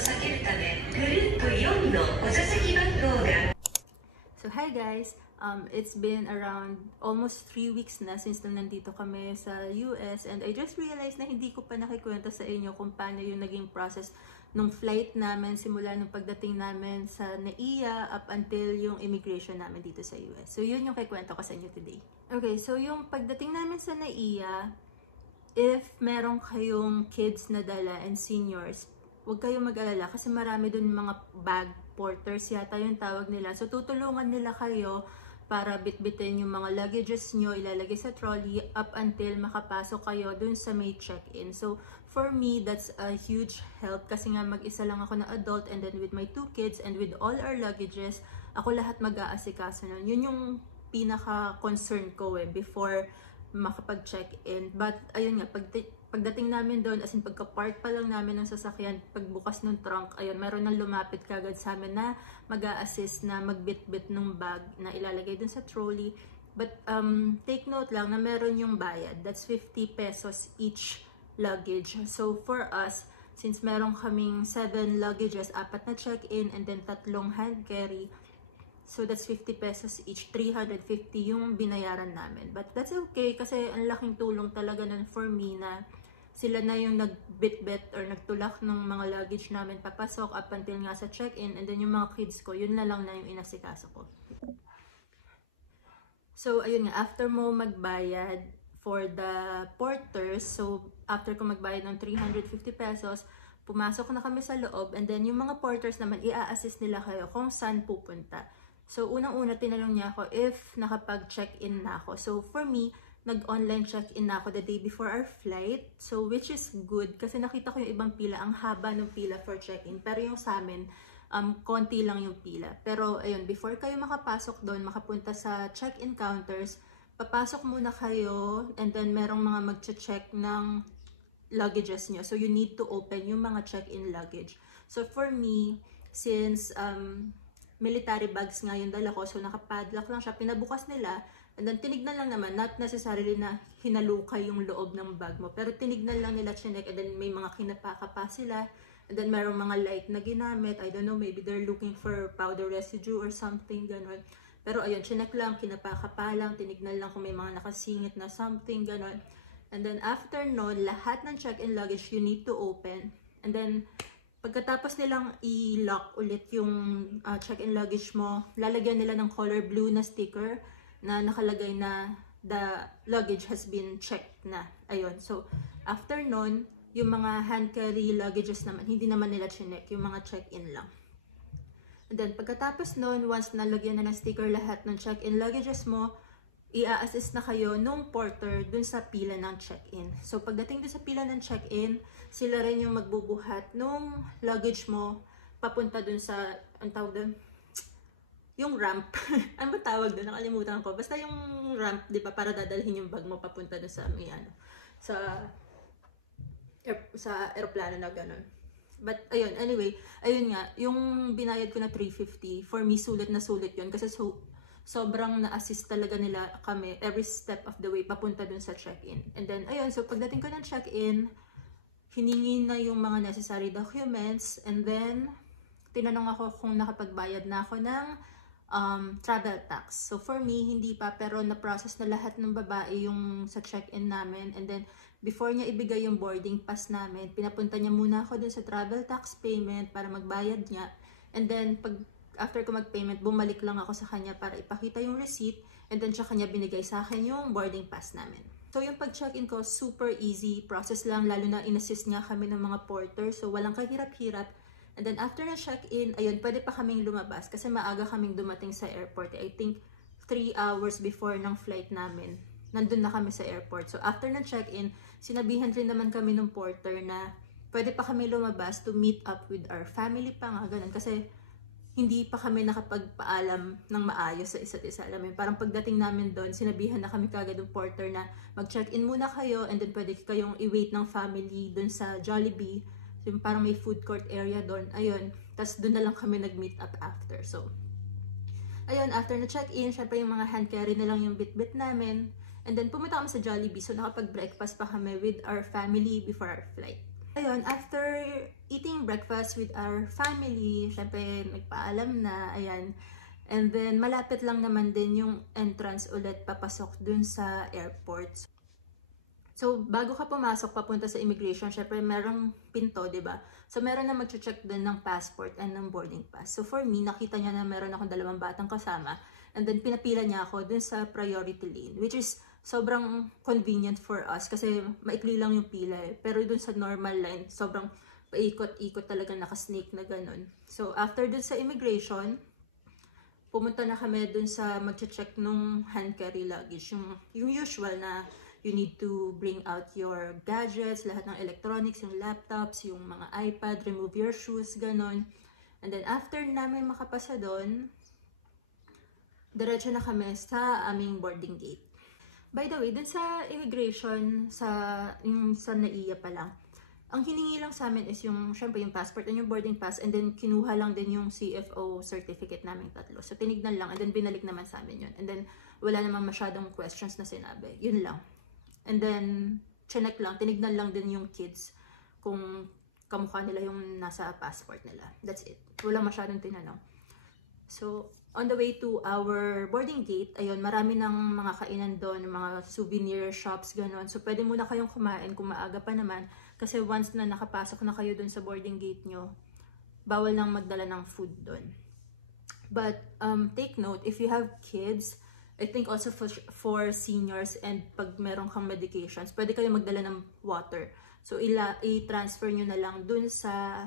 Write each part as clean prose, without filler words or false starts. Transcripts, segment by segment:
So hi guys, it's been around almost 3 weeks na since nandito kami sa US, and I just realized na hindi ko pa nakikwento sa inyo kung paano yung naging process nung flight namin simula nung pagdating namin sa NAIA up until yung immigration namin dito sa US. So yun yung kikwento ko sa inyo today. Okay, so yung pagdating namin sa NAIA, if meron kayong kids na dala and seniors, huwag kayong mag-alala kasi marami dun mga bag porters yata yung tawag nila. So tutulungan nila kayo para bitbitin yung mga luggages nyo, ilalagay sa trolley up until makapasok kayo dun sa may check-in. So for me, that's a huge help kasi nga mag-isa lang ako na adult, and then with my 2 kids and with all our luggages, ako lahat mag-aasikaso nun. Yun yung pinaka-concern ko before makapag-check-in. But ayun nga, pagdating namin doon, as in pagka-park pa lang namin ng sasakyan, pagbukas ng trunk, ayun, meron nang lumapit kagad sa amin na mag-a-assist na magbit-bit ng bag na ilalagay dun sa trolley. But take note lang na meron yung bayad. That's 50 pesos each luggage. So for us, since meron kaming 7 luggages, 4 na check-in, and then 3 hand carry, so that's 50 pesos each, 350 yung binayaran namin. But that's okay kasi ang laking tulong talaga nun for me na sila na yung nagbit-bit or nagtulak ng mga luggage namin papasok up until nga sa check-in, and then yung mga kids ko, yun na lang na yung inasikaso ko. So ayun nga, after mo magbayad for the porters, so after ko magbayad ng 350 pesos, pumasok na kami sa loob, and then yung mga porters naman, i-assist nila kayo kung saan pupunta. So, unang-una, tinanong niya ako if nakapag-check-in na ako. So, for me, nag-online check-in na ako the day before our flight. So, which is good kasi nakita ko yung ibang pila. Ang haba ng pila for check-in. Pero yung sa amin, konti lang yung pila. Pero, ayun, before kayo makapasok doon, makapunta sa check-in counters, papasok muna kayo, and then merong mga mag-check ng luggages nyo. So, you need to open yung mga check-in luggage. So, for me, since military bags nga yung dala ko, so nakapadlock lang siya, pinabukas nila, and then tinignan lang naman, not necessarily na hinalukay yung loob ng bag mo, pero tinignan lang nila, chinek, and then may mga kinapaka pa sila, and then merong mga light na ginamit, I don't know, maybe they're looking for powder residue or something, gano'n. Pero ayun, chinek lang, kinapaka pa lang, tinignan lang kung may mga nakasingit na something, gano'n. And then after nun, lahat ng check-in luggage you need to open, and then pagkatapos nilang i-lock ulit yung check-in luggage mo, lalagyan nila ng color blue na sticker na nakalagay na the luggage has been checked na. Ayun. So, after nun, yung mga hand carry luggages naman, hindi naman nila chinek, yung mga check-in lang. And then, pagkatapos nun, once nalagyan na ng sticker lahat ng check-in luggages mo, i-assist na kayo nung porter dun sa pila ng check-in. So, pagdating dun sa pila ng check-in, sila rin yung magbubuhat nung luggage mo papunta dun sa, ang tawag dun? Yung ramp. Ano ba tawag dun? Nakalimutan ko. Basta yung ramp, di ba, para dadalhin yung bag mo papunta dun sa, may ano, sa aeroplano na ganun. But, ayun, anyway, ayun nga, yung binayad ko na 350, for me, sulit na sulit yun. Kasi sobrang na-assist talaga nila kami every step of the way papunta dun sa check-in. And then, ayun, so pagdating ko ng check-in, hiningi na yung mga necessary documents, and then, tinanong ako kung nakapagbayad na ako ng travel tax. So, for me, hindi pa, pero na-process na lahat ng babae yung sa check-in namin. And then, before niya ibigay yung boarding pass namin, pinapunta niya muna ako dun sa travel tax payment para magbayad niya. And then, after ko mag-payment, bumalik lang ako sa kanya para ipakita yung receipt, and then siya kanya binigay sa akin yung boarding pass namin. So yung pag-check-in ko, super easy process lang, lalo na in-assist nga kami ng mga porter, so walang kahirap-hirap. And then after na check-in, ayun, pwede pa kaming lumabas kasi maaga kaming dumating sa airport. I think 3 hours before ng flight namin, nandun na kami sa airport. So after na check-in, sinabihan rin naman kami ng porter na pwede pa kami lumabas to meet up with our family pa nga, ganun. Kasi hindi pa kami nakapagpaalam ng maayos sa isa't isa. Alam mo, parang pagdating namin doon, sinabihan na kami kagad ng porter na mag-check-in muna kayo, and then pwede kayong i-wait ng family doon sa Jollibee. So, parang may food court area doon. Ayun. Tapos doon na lang kami nag-meet up after. So, ayun, after na check-in, syempre yung mga hand carry na lang yung bit-bit namin. And then pumunta kami sa Jollibee. So, nakapag-breakfast pa kami with our family before our flight. Ayun, after eating breakfast with our family, syempre nagpaalam na, ayan. And then, malapit lang naman din yung entrance ulit papasok dun sa airport. So, bago ka pumasok papunta sa immigration, syempre merong pinto, di ba? So, meron na mag-check din ng passport and ng boarding pass. So, for me, nakita niya na meron akong 2 batang kasama. And then, pinapila niya ako dun sa priority lane, which is sobrang convenient for us kasi maikli lang yung pila eh. Pero dun sa normal line, sobrang paikot-ikot talaga nakasnake na ganun. So, after dun sa immigration, pumunta na kami dun sa mag-check nung hand carry luggage. Yung usual na you need to bring out your gadgets, lahat ng electronics, yung laptops, yung mga iPad, remove your shoes, ganon. And then after namin makapasa doon, diretso na kami sa aming boarding gate. By the way, dun sa immigration, yung sa NAIA pa lang, ang hiningi lang sa amin is yung, syempre yung passport and yung boarding pass, and then kinuha lang din yung CFO certificate namin 3. So tinignan lang, and then binalik naman sa amin yun. And then wala namang masyadong questions na sinabi. Yun lang. And then, chinek lang, tinignan lang din yung kids kung kamukha nila yung nasa passport nila. That's it. Wala masyadong tinanong. So, on the way to our boarding gate, ayun, marami ng mga kainan doon, mga souvenir shops, gano'n. So, pwede muna kayong kumain kung maaga pa naman. Kasi once na nakapasok na kayo doon sa boarding gate nyo, bawal nang magdala ng food doon. But, take note, if you have kids, I think also for seniors and pag meron kang medications, pwede kayo magdala ng water. So, i-transfer nyo na lang dun sa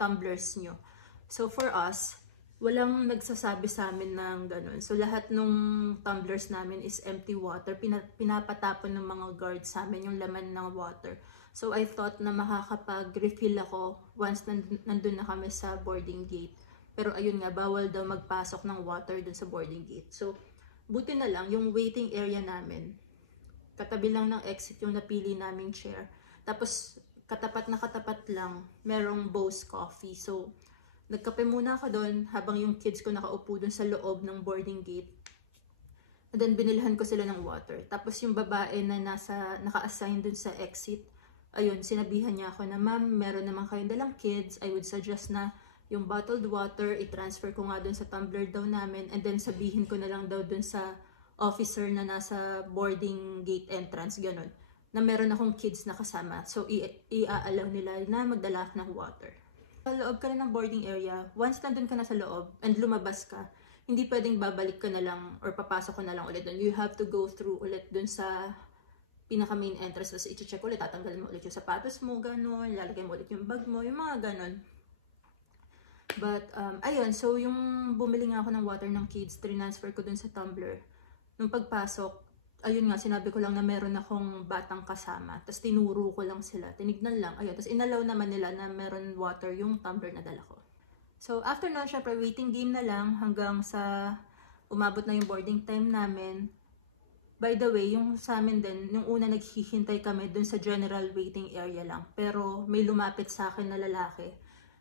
tumblers nyo. So, for us, walang nagsasabi sa amin ng ganun. So, lahat ng tumblers namin is empty water. Pinapatapon ng mga guards sa amin yung laman ng water. So, I thought na makakapag-refill ako once nandun na kami sa boarding gate. Pero ayun nga, bawal daw magpasok ng water dun sa boarding gate. So, buti na lang, yung waiting area namin, katabi lang ng exit yung napili naming chair. Tapos, katapat na katapat lang, merong Bose Coffee. So, nagkape muna ako doon habang yung kids ko nakaupo doon sa loob ng boarding gate. And then, binilhan ko sila ng water. Tapos, yung babae na naka-assign doon sa exit, ayun, sinabihan niya ako na, ma'am, meron naman kayong dalang kids. I would suggest na yung bottled water, i-transfer ko nga dun sa tumbler daw namin, and then sabihin ko na lang daw dun sa officer na nasa boarding gate entrance, ganun, na meron akong kids na kasama. So, i-aalaw nila na magdala ng water. Sa loob ka na ng boarding area, once nandun ka na sa loob and lumabas ka, hindi pwedeng babalik ka na lang or papasok ka na lang ulit dun. You have to go through ulit dun sa pinaka main entrance. Tapos i-check ulit, tatanggalin mo ulit yung sapatos mo, ganun, lalagay mo ulit yung bag mo, yung mga ganun. But, ayun, so yung bumili nga ako ng water ng kids, transfer ko dun sa tumbler. Nung pagpasok, ayun nga, sinabi ko lang na meron akong batang kasama. Tapos tinuro ko lang sila, tinignan lang, ayun. Tapos inalaw naman nila na meron water yung tumbler na dala ko. So, after nun, syempre, waiting game na lang hanggang sa umabot na yung boarding time namin. By the way, yung sa amin din, yung una naghihintay kami dun sa general waiting area lang. Pero may lumapit sa akin na lalaki.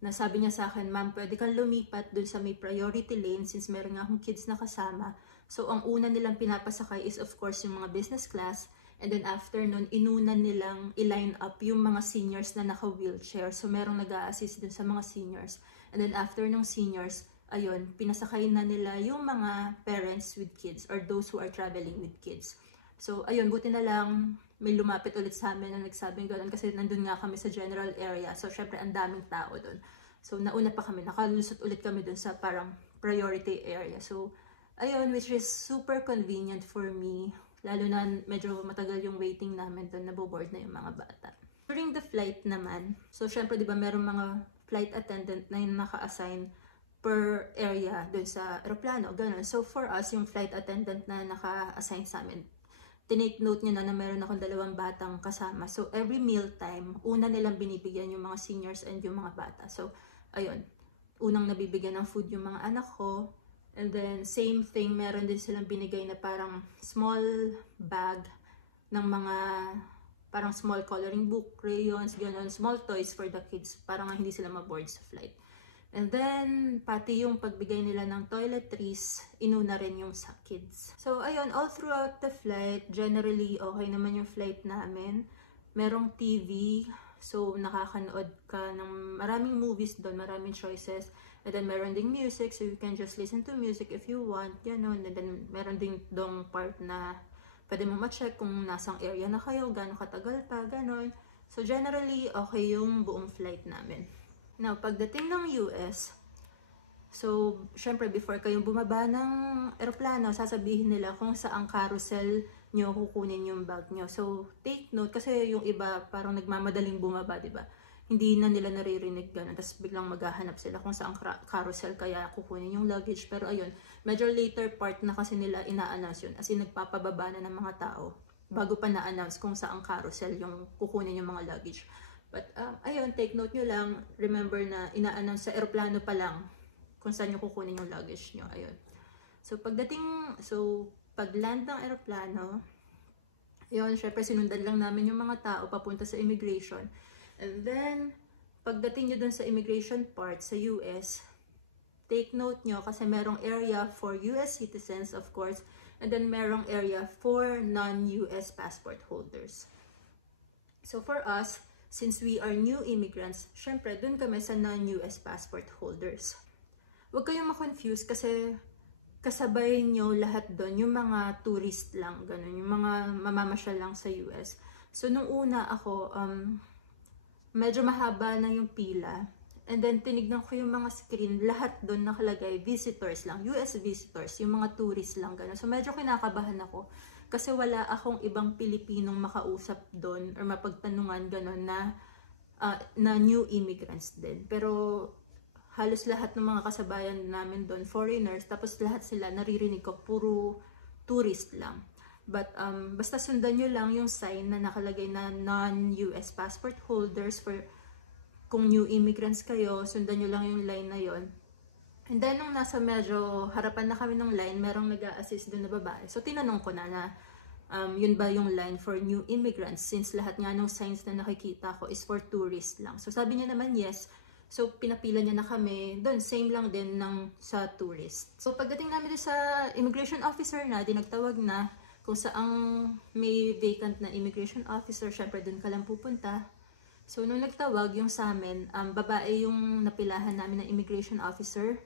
Nasabi niya sa akin, ma'am, pwede kang lumipat dun sa may priority lane since meron nga akong kids na kasama. So, ang una nilang pinapasakay is of course yung mga business class. And then after nun, inuna nilang i-line up yung mga seniors na naka-wheelchair. So, merong nag-a-assist dun sa mga seniors. And then after ng seniors, ayun, pinasakay na nila yung mga parents with kids or those who are traveling with kids. So, ayun, buti na lang may lumapit ulit sa amin na nagsabing gano'n kasi nandun nga kami sa general area. So, syempre, ang daming tao doon. So, nauna pa kami. Nakalusot ulit kami doon sa parang priority area. So, ayun, which is super convenient for me. Lalo na medyo matagal yung waiting namin doon. Naboboard na yung mga bata. During the flight naman, so, syempre, di ba, merong mga flight attendant na yung naka-assign per area doon sa aeroplano. Ganun. So, for us, yung flight attendant na naka-assign sa amin, tinake note niya na meron akong 2 batang kasama. So, every meal time, una nilang binibigyan yung mga seniors and yung mga bata. So, ayun. Unang nabibigyan ng food yung mga anak ko. And then, same thing, meron din silang binigay na parang small bag ng mga parang small coloring book, crayons, gano'n, small toys for the kids. Para nga hindi sila maboard sa flight. And then, pati yung pagbigay nila ng toiletries, inuna rin yung sa kids. So, ayun, all throughout the flight, generally, okay naman yung flight namin. Merong TV, So, nakakanood ka ng maraming movies doon, maraming choices. And then, meron ding music, so you can just listen to music if you want, gano'n. And then, meron ding dong part na pwede mo ma-check kung nasang area na kayo, gano'ng katagal pa, gano'n. So, generally, okay yung buong flight namin. Now, pagdating ng US, so, syempre, before kayong bumaba ng eroplano, sasabihin nila kung saang carousel nyo kukunin yung bag nyo. So, take note, kasi yung iba parang nagmamadaling bumaba, di ba? Hindi na nila naririnig gano'n. Tapos biglang maghahanap sila kung saang carousel kaya kukunin yung luggage. Pero ayun, medyo later part na kasi nila ina-announce yun. As in, nagpapababa na ng mga tao bago pa na-announce kung saang carousel yung kukunin yung mga luggage. But ayun, take note nyo lang. Remember na ina-announce sa aeroplano pa lang kung saan nyo kukunin yung luggage nyo. Ayun. So, pag-land ng aeroplano, yun, syempre sinundan lang namin yung mga tao papunta sa immigration. And then, pagdating nyo dun sa immigration part sa US, take note nyo kasi merong area for US citizens, of course, and then merong area for non-US passport holders. So, for us, since we are new immigrants, syempre, dun kami sa non-US passport holders. Huwag kayong ma-confuse kasi kasabay nyo lahat doon, yung mga tourist lang, ganun, yung mga mamamasyal lang sa US. So, nung una ako, medyo mahaba na yung pila. And then, tinignan ko yung mga screen, lahat doon nakalagay, visitors lang, US visitors, yung mga tourists lang, ganun. So, medyo kinakabahan ako kasi wala akong ibang Pilipinong makausap doon or mapagtanungan, ganun, na new immigrants din. Pero, halos lahat ng mga kasabayan namin doon, foreigners, tapos lahat sila, naririnig ko, puro tourist lang. But, basta sundan nyo lang yung sign na nakalagay na non-US passport holders for kung new immigrants kayo, sundan nyo lang yung line na yon. And then, nung nasa medyo harapan na kami ng line, merong nag-a-assist doon na babae. So, tinanong ko na yun ba yung line for new immigrants since lahat nga ng signs na nakikita ko is for tourists lang. So, sabi niya naman yes. So, pinapila niya na kami. Doon, same lang din ng sa tourist. So, pagdating namin sa immigration officer na, dinagtawag na kung saang may vacant na immigration officer, syempre doon ka lang pupunta. So, nung nagtawag yung sa amin, babae yung napilahan namin ng immigration officer.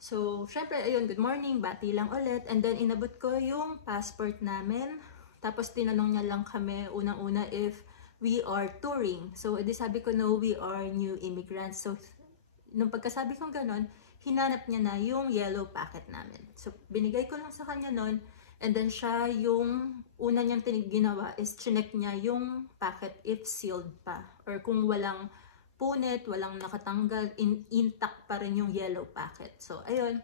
So, syempre, ayun, good morning, bati lang ulit. And then, inabot ko yung passport namin. Tapos, tinanong niya lang kami, unang-una, if we are touring. So, edi sabi ko, no, we are new immigrants. So, nung pagkasabi kong ganon, hinanap niya na yung yellow packet namin. So, binigay ko lang sa kanya nun. And then, siya yung una niyang ginawa is chinek niya yung packet if sealed pa. Or kung walang punit, walang nakatanggal, intact pa rin yung yellow packet. So, ayun.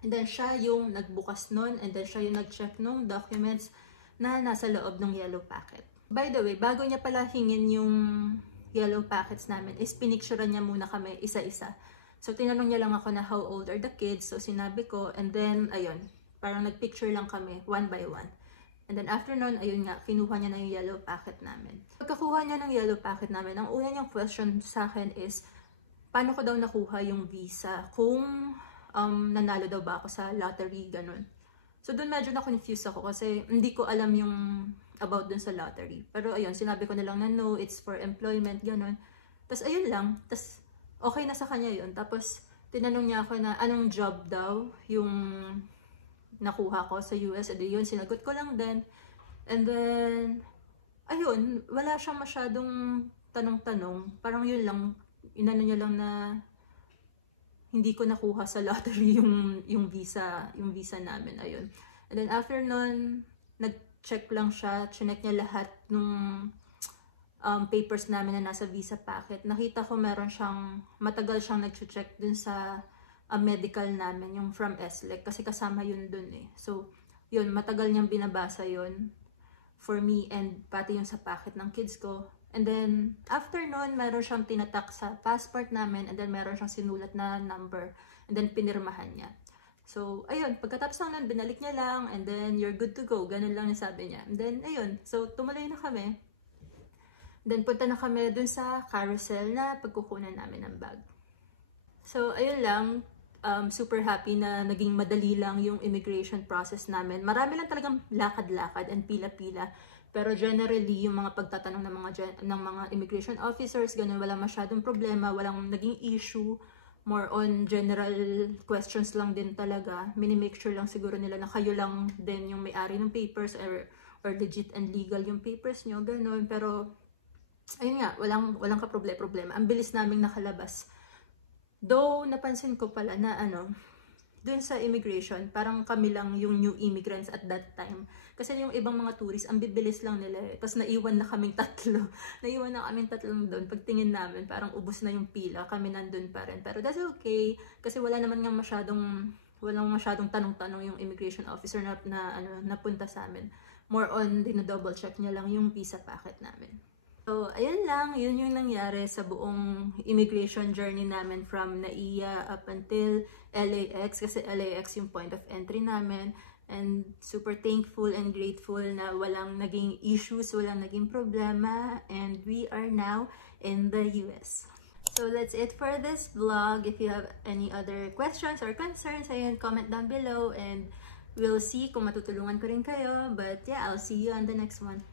And then, siya yung nagbukas nun. And then, siya yung nag-check nung documents na nasa loob ng yellow packet. By the way, bago niya pala hingin yung yellow packets namin, is pinicturean niya muna kami isa-isa. So, tinanong niya lang ako na how old are the kids. So, sinabi ko. And then, ayun. Parang nagpicture lang kami, one by one. And then after nun, ayun nga, kinuha niya na yung yellow packet namin. Pagkakuha niya ng yellow packet namin, ang una niyang question sa akin is, paano ko daw nakuha yung visa? Kung nanalo daw ba ako sa lottery, ganun. So doon medyo na-confuse ako kasi hindi ko alam yung about dun sa lottery. Pero ayun, sinabi ko na lang na no, it's for employment, ganun. Tapos ayun lang, tapos okay na sa kanya yun. Tapos tinanong niya ako na anong job daw yung nakuha ko sa US, edi yun, sinagot ko lang din. And then, ayun, wala siyang masyadong tanong-tanong. Parang yun lang, inano niya lang na hindi ko nakuha sa lottery yung visa namin, ayun. And then after nun, nag-check lang siya, chinek niya lahat ng papers namin na nasa visa packet. Nakita ko meron siyang, matagal siyang nag-check dun sa medical namin, yung from SLEC, kasi kasama yun dun eh. So, yun, matagal niyang binabasa yun for me and pati yung sa packet ng kids ko. And then, after nun, meron siyang tinatak sa passport namin and then meron siyang sinulat na number and then pinirmahan niya. So, ayun, pagkatapos nun, binalik niya lang and then you're good to go. Ganun lang yung sabi niya. And then, ayun, so tumuloy na kami. Then, punta na kami dun sa carousel na pagkukunan namin ng bag. So, ayun lang. Super happy na naging madali lang yung immigration process namin. Marami lang talagang lakad-lakad and pila-pila. Pero generally, yung mga pagtatanong ng mga immigration officers, ganun, wala masyadong problema, walang naging issue. More on general questions lang din talaga. Minimake sure lang siguro nila na kayo lang din yung may-ari ng papers or legit and legal yung papers nyo, ganun. Pero, ayun nga, walang problema. Ang bilis naming nakalabas. Though, napansin ko pala na dun sa immigration, parang kami lang yung new immigrants at that time. Kasi yung ibang mga tourists, ang bibilis lang nila eh. Tapos naiwan na kaming tatlo. Naiwan na kaming tatlong doon. Pagtingin namin, parang ubos na yung pila. Kami nandun pa rin. Pero that's okay. Kasi walang masyadong tanong-tanong yung immigration officer na napunta sa amin. More on, dinodouble check niya lang yung visa packet namin. So, ayun lang. Yun yung nangyari sa buong immigration journey namin from NAIA up until LAX. Kasi LAX yung point of entry namin. And super thankful and grateful na walang naging issues, walang naging problema. And we are now in the US. So, that's it for this vlog. If you have any other questions or concerns, ayun, comment down below. And we'll see kung matutulungan ko rin kayo. But yeah, I'll see you on the next one.